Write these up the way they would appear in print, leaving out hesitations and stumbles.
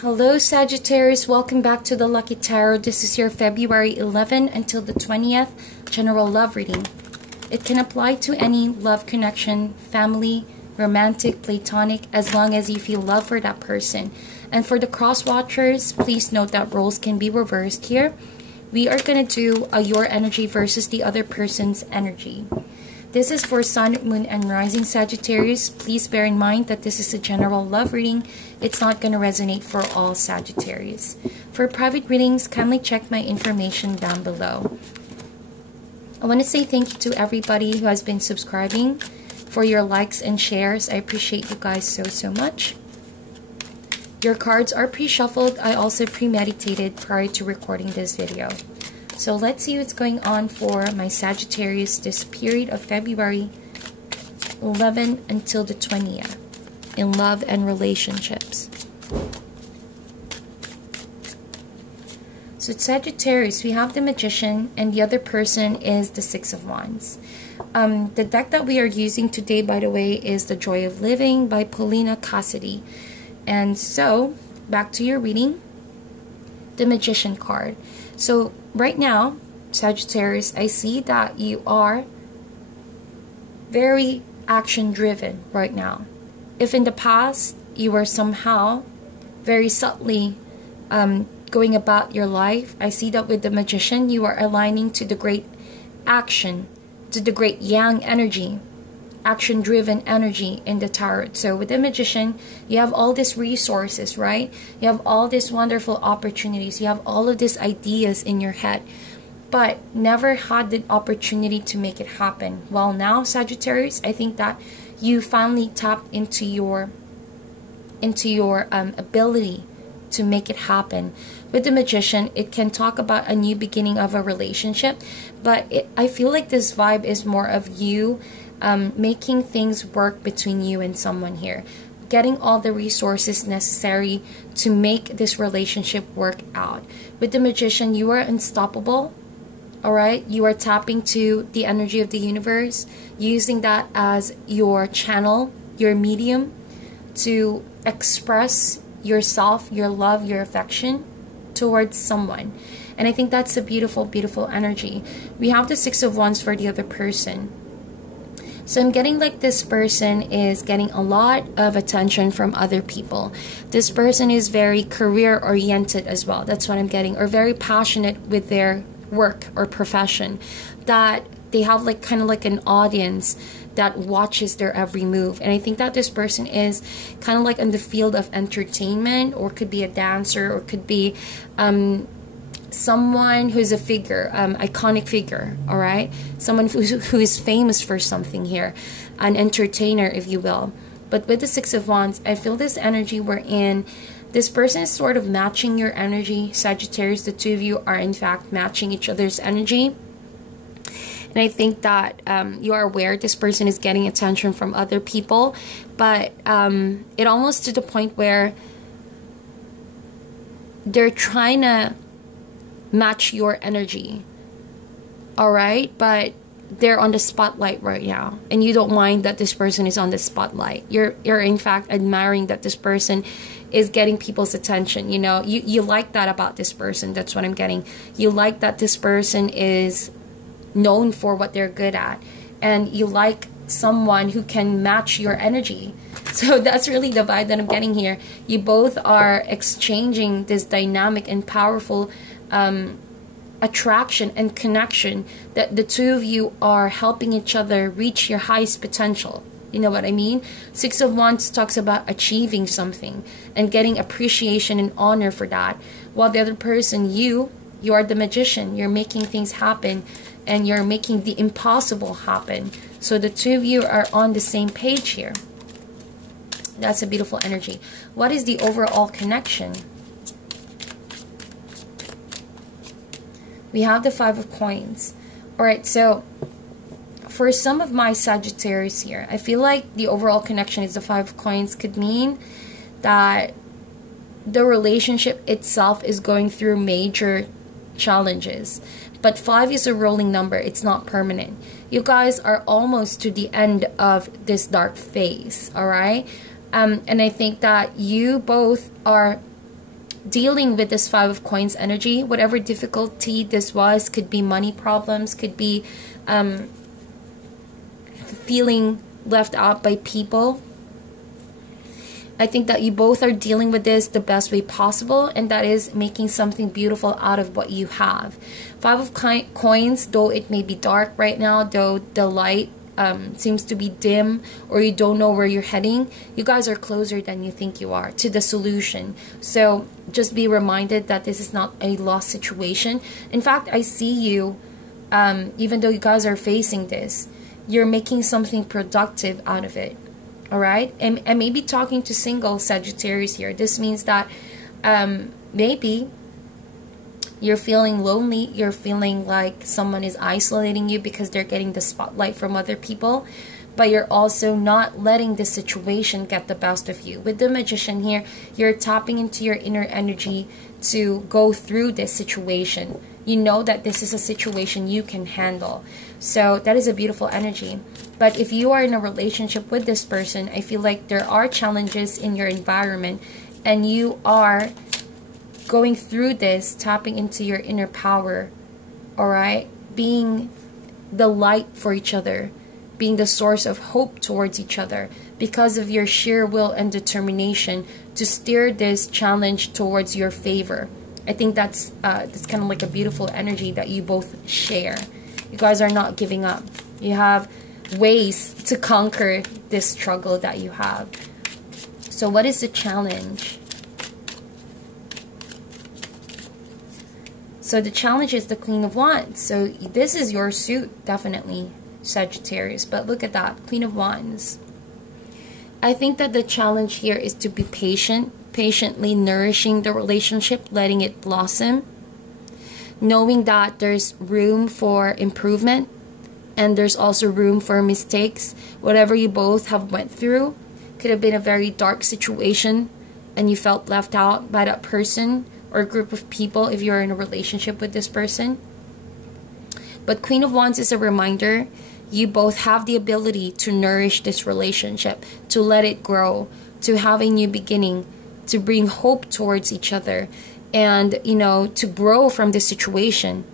Hello Sagittarius, welcome back to the Lucky Tarot. This is your February 11 until the 20th general love reading. It can apply to any love connection, family, romantic, platonic, as long as you feel love for that person. And for the cross watchers, please note that roles can be reversed here. We are going to do your energy versus the other person's energy. This is for Sun, Moon, and Rising Sagittarius. Please bear in mind that this is a general love reading. It's not going to resonate for all Sagittarius. For private readings, kindly check my information down below. I want to say thank you to everybody who has been subscribing for your likes and shares. I appreciate you guys so much. Your cards are pre-shuffled. I also premeditated prior to recording this video. So let's see what's going on for my Sagittarius this period of February 11 until the 20th in love and relationships. So Sagittarius, we have the Magician and the other person is the Six of Wands. The deck that we are using today, by the way, is The Joy of Living by Paulina Cassidy. And so, back to your reading, the Magician card. So right now, Sagittarius, I see that you are very action-driven right now. If in the past, you were somehow very subtly going about your life, I see that with the Magician, you are aligning to the great action, to the great yang energy, action-driven energy in the tarot. So with the Magician, you have all these resources, right? You have all these wonderful opportunities. You have all of these ideas in your head, but never had the opportunity to make it happen. Well, now, Sagittarius, I think that you finally tapped into your ability to make it happen. With the Magician, it can talk about a new beginning of a relationship, but I feel like this vibe is more of you making things work between you and someone here, getting all the resources necessary to make this relationship work out. With the Magician, you are unstoppable. All right, you are tapping to the energy of the universe, using that as your channel, your medium to express yourself, your love, your affection towards someone. And I think that's a beautiful energy. We have the Six of Wands for the other person. So I'm getting like this person is getting a lot of attention from other people. This person is very career oriented as well. That's what I'm getting. Or very passionate with their work or profession. That they have like kind of like an audience that watches their every move. And I think that this person is kind of like in the field of entertainment, or could be a dancer, or could be someone who's a figure, iconic figure, all right? Someone who is famous for something here, an entertainer, if you will. But with the Six of Wands, I feel this energy we're in, this person is sort of matching your energy, Sagittarius. The two of you are in fact matching each other's energy. And I think that you are aware this person is getting attention from other people, but it almost to the point where they're trying to match your energy, all right? But they're on the spotlight right now, and you don't mind that this person is on the spotlight. You're in fact admiring that this person is getting people's attention. You know, you like that about this person. That's what I'm getting. You like that this person is known for what they're good at, and you like someone who can match your energy. So that's really the vibe that I'm getting here. You both are exchanging this dynamic and powerful attraction and connection, that the two of you are helping each other reach your highest potential. You know what I mean? Six of Wands talks about achieving something and getting appreciation and honor for that, while the other person, you are the Magician. You're making things happen, and you're making the impossible happen. So the two of you are on the same page here. That's a beautiful energy. What is the overall connection? We have the Five of Coins. Alright, so for some of my Sagittarius here, I feel like the overall connection is the Five of Coins could mean that the relationship itself is going through major challenges. But 5 is a rolling number. It's not permanent. You guys are almost to the end of this dark phase, alright? And I think that you both are dealing with this Five of Coins energy, whatever difficulty this was, could be money problems, could be feeling left out by people. I think that you both are dealing with this the best way possible, and that is making something beautiful out of what you have. Five of Coins, though it may be dark right now, though the light seems to be dim, or you don't know where you're heading, you guys are closer than you think you are to the solution. So just be reminded that this is not a lost situation. In fact, I see you, even though you guys are facing this, you're making something productive out of it. All right, and maybe talking to single Sagittarius here, this means that maybe you're feeling lonely, you're feeling like someone is isolating you because they're getting the spotlight from other people, but you're also not letting the situation get the best of you. With the Magician here, you're tapping into your inner energy to go through this situation. You know that this is a situation you can handle. So that is a beautiful energy. But if you are in a relationship with this person, I feel like there are challenges in your environment, and you are going through this, tapping into your inner power, all right? Being the light for each other, being the source of hope towards each other, because of your sheer will and determination to steer this challenge towards your favor. I think that's kind of like a beautiful energy that you both share. You guys are not giving up. You have ways to conquer this struggle that you have. So what is the challenge? So the challenge is the Queen of Wands. So this is your suit, definitely, Sagittarius. But look at that, Queen of Wands. I think that the challenge here is to be patient, patiently nourishing the relationship, letting it blossom, knowing that there's room for improvement, and there's also room for mistakes. Whatever you both have went through could have been a very dark situation, and you felt left out by that person or group of people if you're in a relationship with this person. But Queen of Wands is a reminder you both have the ability to nourish this relationship, to let it grow, to have a new beginning, to bring hope towards each other, and, you know, to grow from this situation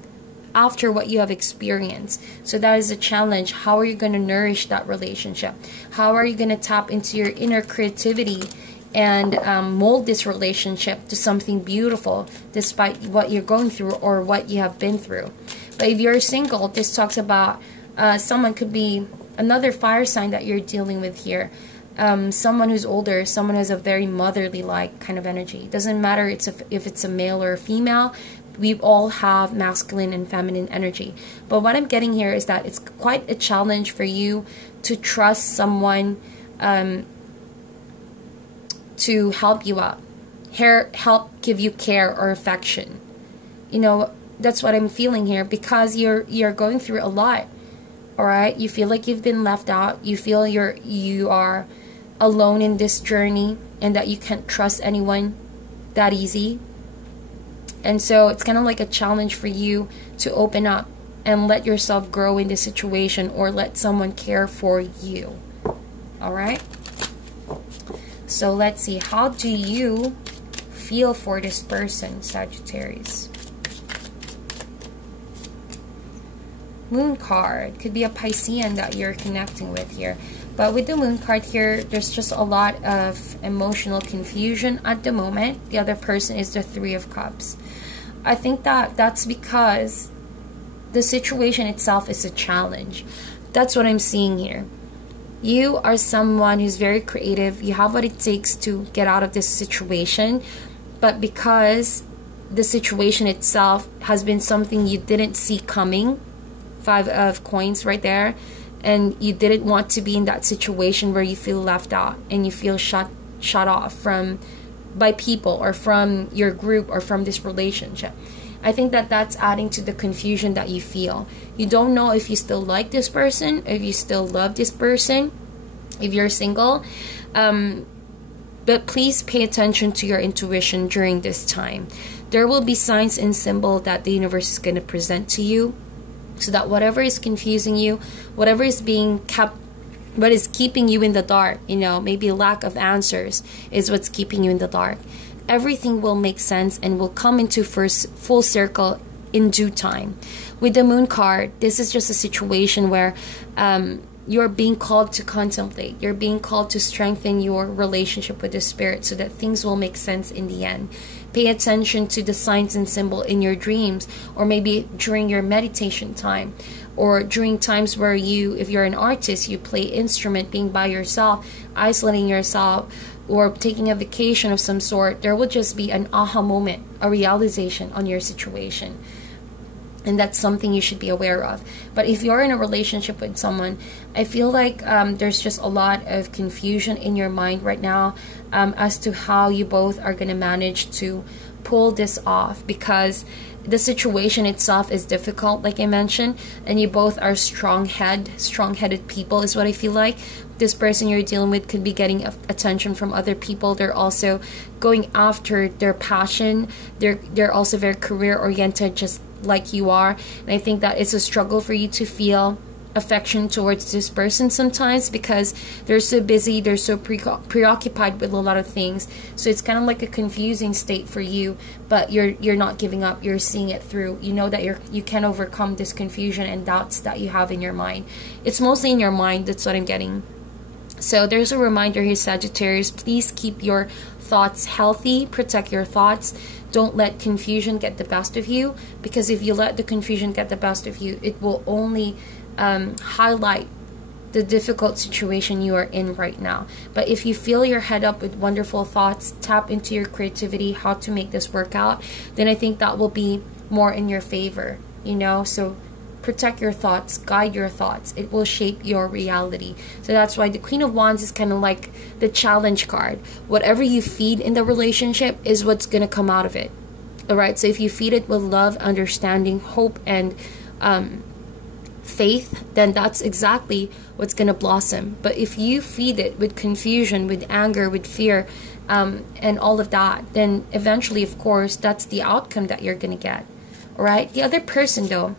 after what you have experienced. So that is a challenge. How are you going to nourish that relationship? How are you going to tap into your inner creativity and mold this relationship to something beautiful despite what you're going through or what you have been through? But if you're single, this talks about someone could be another fire sign that you're dealing with here. Someone who's older, someone who has a very motherly-like kind of energy. It doesn't matter if it's a male or a female. We all have masculine and feminine energy. But what I'm getting here is that it's quite a challenge for you to trust someone to help you out, help give you care or affection. You know, that's what I'm feeling here, because you're going through a lot. All right, you feel like you've been left out. You feel you are alone in this journey, and that you can't trust anyone that easy. And so it's kind of like a challenge for you to open up and let yourself grow in this situation, or let someone care for you. All right. So let's see, how do you feel for this person, Sagittarius? Moon card. Could be a Piscean that you're connecting with here. But with the Moon card here, there's just a lot of emotional confusion at the moment. The other person is the Three of Cups. I think that that's because the situation itself is a challenge. That's what I'm seeing here. You are someone who's very creative. You have what it takes to get out of this situation. But because the situation itself has been something you didn't see coming, Five of Coins right there, and you didn't want to be in that situation where you feel left out and you feel shut off by people or from your group or from this relationship. I think that that's adding to the confusion that you feel. You don't know if you still like this person, if you still love this person, if you're single. But please pay attention to your intuition during this time. There will be signs and symbols that the universe is going to present to you, so that whatever is confusing you, whatever is being kept, what is keeping you in the dark, you know, maybe lack of answers is what's keeping you in the dark. everything will make sense and will come into full circle in due time. With the Moon card, this is just a situation where you're being called to contemplate. You're being called to strengthen your relationship with the Spirit so that things will make sense in the end. Pay attention to the signs and symbol in your dreams, or maybe during your meditation time, or during times where you, if you're an artist, you play instrument, being by yourself, isolating yourself, or taking a vacation of some sort. There will just be an aha moment, a realization on your situation. And that's something you should be aware of. But if you're in a relationship with someone, I feel like there's just a lot of confusion in your mind right now as to how you both are going to manage to pull this off, because the itself is difficult, like I mentioned, and you both are strong-headed people is what I feel like. This person you're dealing with could be getting attention from other people. They're also going after their passion. They're also very career-oriented, just like you are. And I think that it's a struggle for you to feel affection towards this person sometimes, because they're so busy, they're so preoccupied with a lot of things. So it's kind of like a confusing state for you, but you're not giving up. You're seeing it through. You know that you can overcome this confusion and doubts that you have in your mind. It's mostly in your mind. That's what I'm getting. So there's a reminder here, Sagittarius. Please keep your thoughts healthy. Protect your thoughts. Don't let confusion get the best of you, because if you let the confusion get the best of you, it will only highlight the difficult situation you are in right now. But if you fill your head up with wonderful thoughts, tap into your creativity, how to make this work out, then I think that will be more in your favor, you know. So protect your thoughts, guide your thoughts. It will shape your reality. So that's why the Queen of Wands is kind of like the challenge card. Whatever you feed in the relationship is what's going to come out of it. All right. So if you feed it with love, understanding, hope, and faith, then that's exactly what's going to blossom. But if you feed it with confusion, with anger, with fear, and all of that, then eventually, of course, that's the outcome that you're going to get. All right. The other person, though,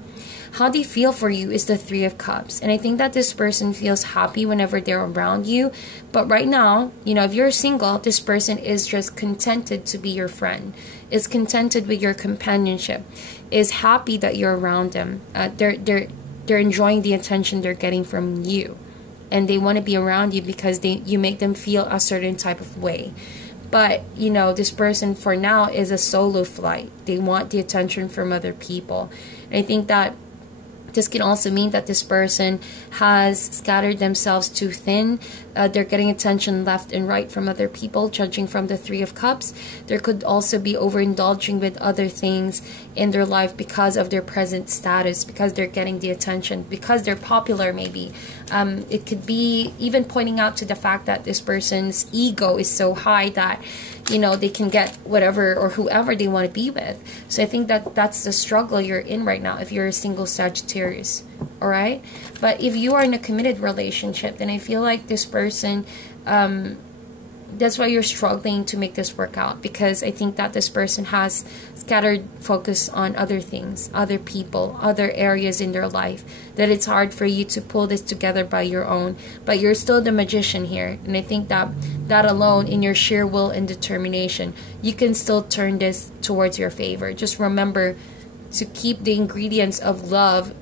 how they feel for you is the Three of Cups. And I think that this person feels happy whenever they're around you. But right now, you know, if you're single, this person is just contented to be your friend, is contented with your companionship, is happy that you're around them. They're enjoying the attention they're getting from you. And they want to be around you because you make them feel a certain type of way. But, you know, this person for now is a solo flight. They want the attention from other people. And I think that this can also mean that this person has scattered themselves too thin. They're getting attention left and right from other people, judging from the Three of Cups. There could also be overindulging with other things in their life because of their present status, because they're getting the attention, because they're popular maybe. It could be even pointing out to the fact that this person's ego is so high that, you know, they can get whatever or whoever they want to be with. So I think that that's the struggle you're in right now if you're a single Sagittarius. All right. But if you are in a committed relationship, then I feel like this person, that's why you're struggling to make this work out, because I think that this person has scattered focus on other things, other people, other areas in their life, that it's hard for you to pull this together by your own. But you're still the magician here, and I think that that alone, in your sheer will and determination, you can still turn this towards your favor. Just remember to keep the ingredients of love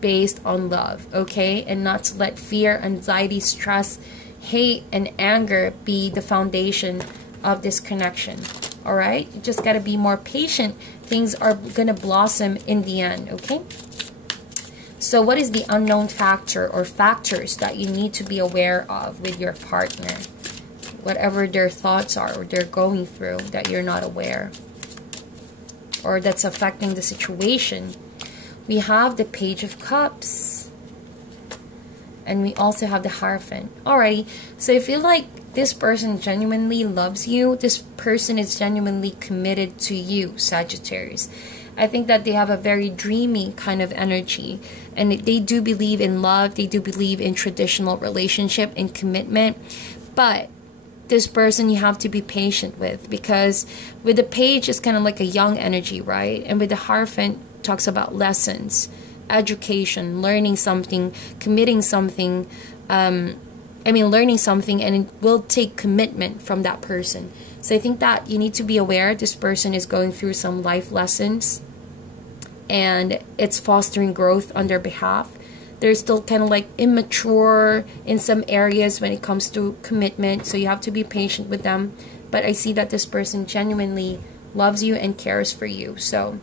based on love, okay? And not to let fear, anxiety, stress, hate, and anger be the foundation of this connection. All right, you just got to be more patient. Things are gonna blossom in the end. Okay, so what is the unknown factor or factors that you need to be aware of with your partner? Whatever their thoughts are or they're going through that you're not aware, or that's affecting the situation. We have the Page of Cups, and we also have the Hierophant. Alrighty, so I feel like this person genuinely loves you. This person is genuinely committed to you, Sagittarius. I think that they have a very dreamy kind of energy, and they do believe in love. They do believe in traditional relationship and commitment. But this person you have to be patient with, because with the Page, it's kind of like a young energy, right? And with the Hierophant, talks about lessons, education, learning something, committing something, learning something, and it will take commitment from that person. So I think that you need to be aware this person is going through some life lessons, and it's fostering growth on their behalf. They're still kind of like immature in some areas when it comes to commitment, so you have to be patient with them. But I see that this person genuinely loves you and cares for you. So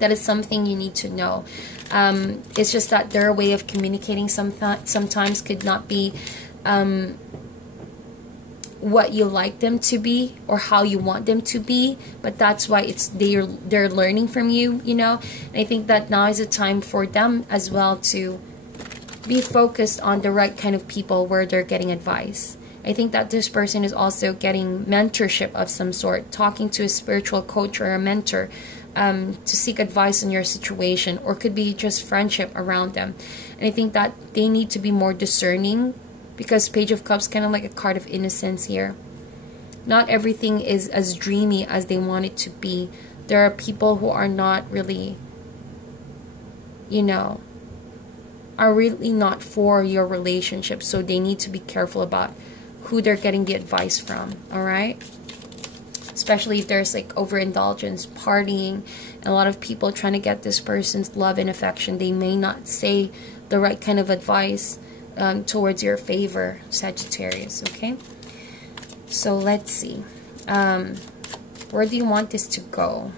that is something you need to know. It's just that their way of communicating sometimes could not be what you like them to be or how you want them to be, but that's why they're learning from you, you know. And I think that now is a time for them as well to be focused on the right kind of people where they're getting advice. I think that this person is also getting mentorship of some sort, talking to a spiritual coach or a mentor to seek advice on your situation, or could be just friendship around them. And I think that they need to be more discerning, because Page of Cups kind of like a card of innocence here. Not everything is as dreamy as they want it to be. There are people who are not really, you know, are really not for your relationship, so they need to be careful about who they're getting the advice from, alright? Especially if there's like overindulgence, partying, and a lot of people trying to get this person's love and affection. They may not say the right kind of advice towards your favor, Sagittarius, okay? So let's see. Where do you want this to go?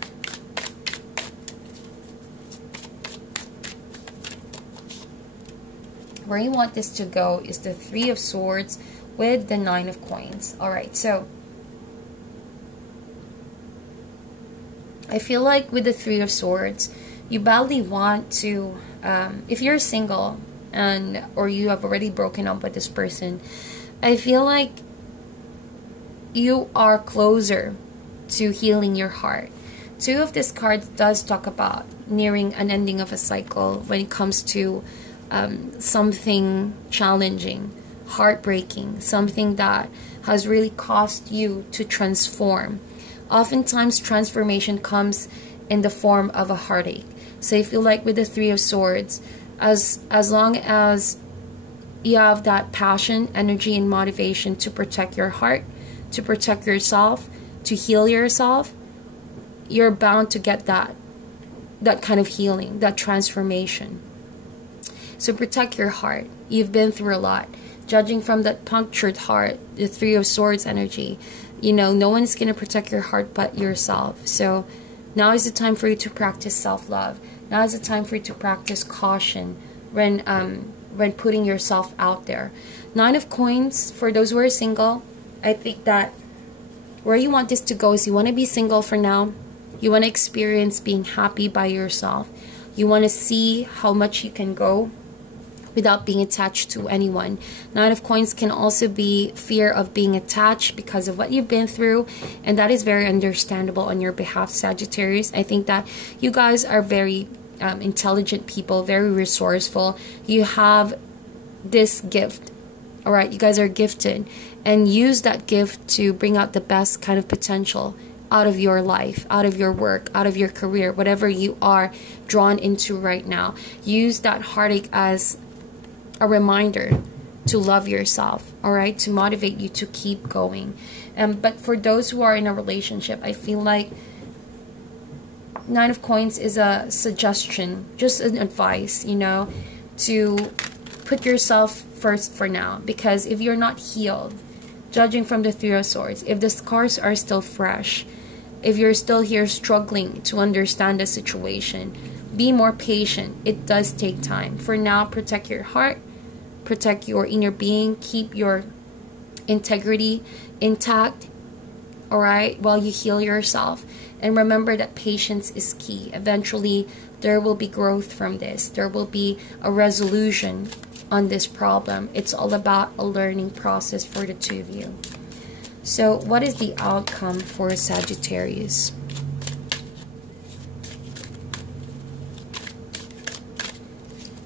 Where you want this to go is the Three of Swords with the Nine of Coins. Alright, so I feel like with the Three of Swords, you badly want to, if you're single or you have already broken up with this person, I feel like you are closer to healing your heart. Two of this card does talk about nearing an ending of a cycle when it comes to something challenging, heartbreaking, something that has really caused you to transform. Oftentimes transformation comes in the form of a heartache. So I feel like with the Three of Swords, as long as you have that passion, energy, and motivation to protect your heart, to protect yourself, to heal yourself, you're bound to get that kind of healing, that transformation. So protect your heart. You've been through a lot. Judging from that punctured heart, the Three of Swords energy, you know, no one's going to protect your heart but yourself. So now is the time for you to practice self-love. Now is the time for you to practice caution when putting yourself out there. Nine of Coins, for those who are single, I think that where you want this to go is you want to be single for now. You want to experience being happy by yourself. You want to see how much you can go without being attached to anyone. Nine of Coins can also be fear of being attached because of what you've been through, and that is very understandable on your behalf, Sagittarius. I think that you guys are very intelligent people, very resourceful. You have this gift, all right? You guys are gifted, and use that gift to bring out the best kind of potential out of your life, out of your work, out of your career, whatever you are drawn into right now. Use that heartache as a reminder to love yourself, all right, to motivate you to keep going. But for those who are in a relationship, I feel like Nine of Coins is a suggestion, just an advice, you know, to put yourself first for now. Because if you're not healed, judging from the Three of Swords, if the scars are still fresh, if you're still here struggling to understand the situation, be more patient. It does take time. For now, protect your heart, protect your inner being, keep your integrity intact, all right, while you heal yourself. And remember that patience is key. Eventually, there will be growth from this. There will be a resolution on this problem. It's all about a learning process for the two of you. So, what is the outcome for Sagittarius?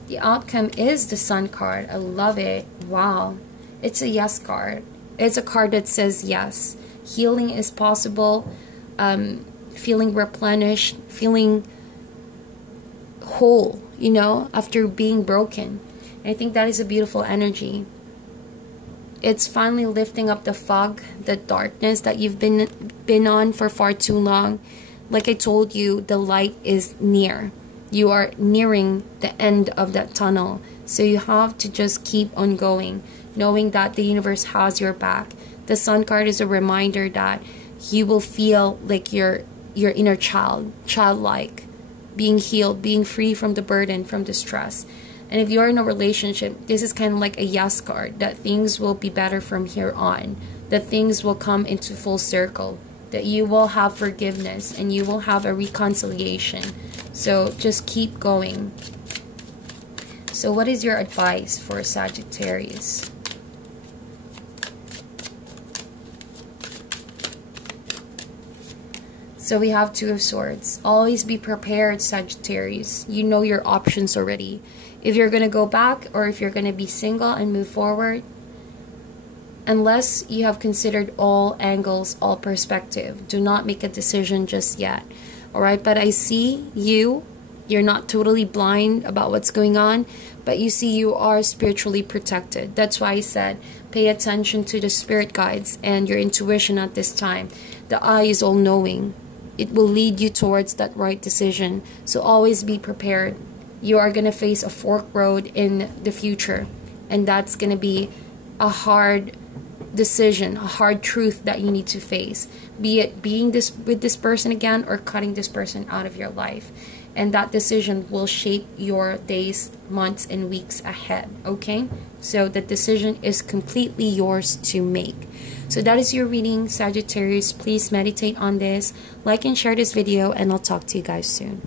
The outcome is the Sun card. I love it. Wow. It's a yes card. It's a card that says yes. Healing is possible. Feeling replenished. Feeling whole, you know, after being broken. And I think that is a beautiful energy. It's finally lifting up the fog, the darkness that you've been on for far too long. Like I told you, the light is near. You are nearing the end of that tunnel. So you have to just keep on going, knowing that the universe has your back. The Sun card is a reminder that you will feel like your inner child, childlike, being healed, being free from the burden, from the stress. And if you're in a relationship, this is kind of like a yes card, that things will be better from here on, that things will come into full circle, that you will have forgiveness and you will have a reconciliation. So just keep going. So what is your advice for Sagittarius? So we have Two of Swords. Always be prepared, Sagittarius. You know your options already. If you're going to go back or if you're going to be single and move forward, unless you have considered all angles, all perspective, do not make a decision just yet. Alright, but I see you're not totally blind about what's going on, but you see you are spiritually protected. That's why I said pay attention to the spirit guides and your intuition at this time. The eye is all knowing. It will lead you towards that right decision. So always be prepared. You are going to face a fork road in the future, and that's going to be a hard decision, a hard truth that you need to face, be it being with this person again or cutting this person out of your life. And that decision will shape your days, months, and weeks ahead. Okay, so the decision is completely yours to make. So that is your reading, Sagittarius. Please meditate on this, like and share this video, and I'll talk to you guys soon.